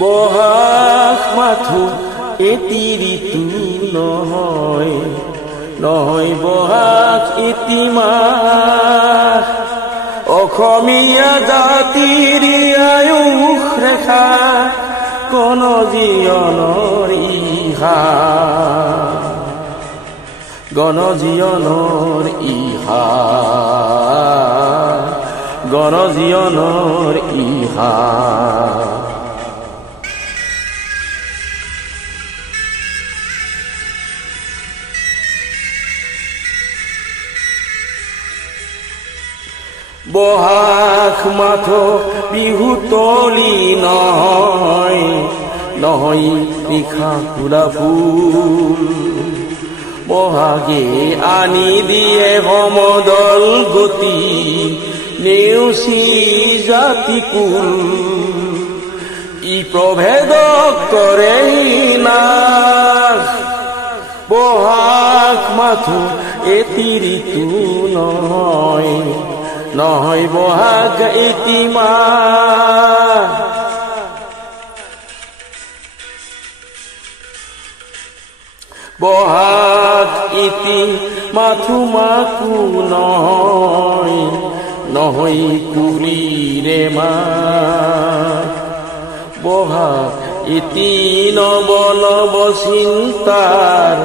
বহাগ মাথো এটি ঋতু নহয়, নহয় বহাগ এটি মাহ। অসমীয়া জাতিৰ আয়ুস ৰেখা কোন জীৱনৰ ইহা, গণজীৱনৰ ইহা, গণজীৱনৰ ইহা। বহাগ মাথো বিহু তলি নহয়, নহয় নিশা ফুলা ফুল। বহাগে আনি দিয়ে সমদল গতি, নেওচি জাতি কুল। ই প্ৰভেদক কৰে নাশ, বহাগ মাথো এটি ঋতু নহয়, নহয় বহাগ এটি মাহ। বহাগ এটি মাথো মাকো নহয়, নহয় কুলিৰে মাত। বহাগ এটি নব নব চিন্তাৰ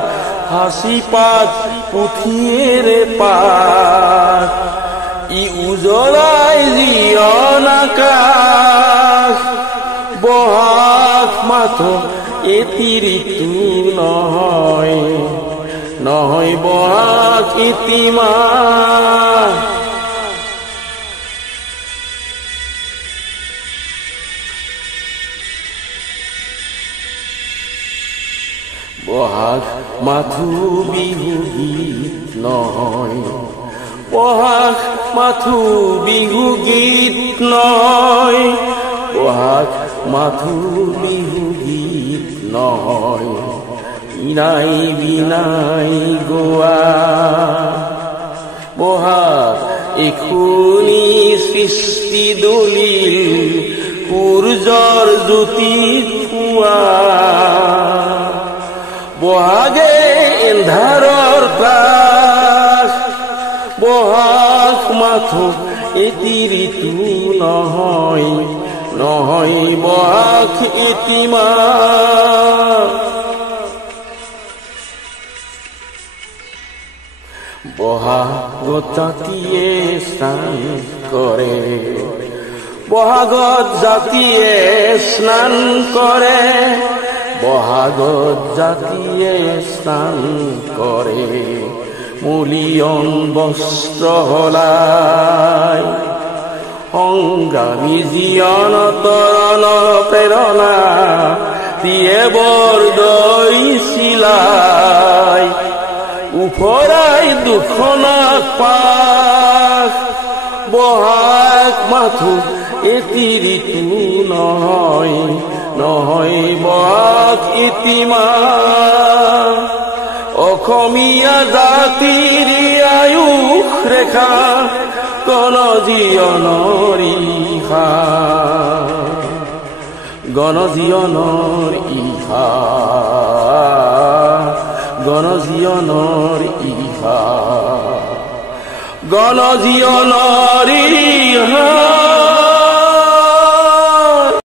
হাসি পাত পুথিয়েৰে পাত। ই উজলাই জীয়ন আকাশ, বহাগ মাথো এটি ঋতু নহয়, নহয় বহাগ এটি মাহ। বহাগ মাথো বিহু গীত নহয়, বহাগ মাথো বিহু গীত নহয়, বহাগ মাথো বিহু গীত নহয়। ইনাই বিনাই গোৱা বহাগ এখনি সৃষ্টি দলিল, সূৰ্যৰ জ্যোতি পুৱা। বহাগে এন্ধাৰৰ ত্ৰাস, বহাগ মাথো এটি ঋতু নহয়, নহয় বহাগ এটি মাহ। বহাগত জাতিয়ে স্নান কৰে, বহাগত জাতিয়ে স্নান কৰে, বহাগত জাতিয়ে স্নান কৰে। মূলিয়ন বস্ত্ৰ সলাই, সংগ্ৰামী জীয়ন তৰণ প্ৰেৰণা দিয়ে বৰদৈ চিলাই। উফৰাই দুখনক পাশ, বহাগ মাথো এটি ঋতু নহয়, নহয় বহাগ এটি মাহ। অসমীয়া জাতিৰ আয়ুস ৰেখা গণজীৱনৰ ইহা, গণজীৱনৰ ইহা, গণজীৱনৰ ইহা, গণজীৱনৰ ইহা।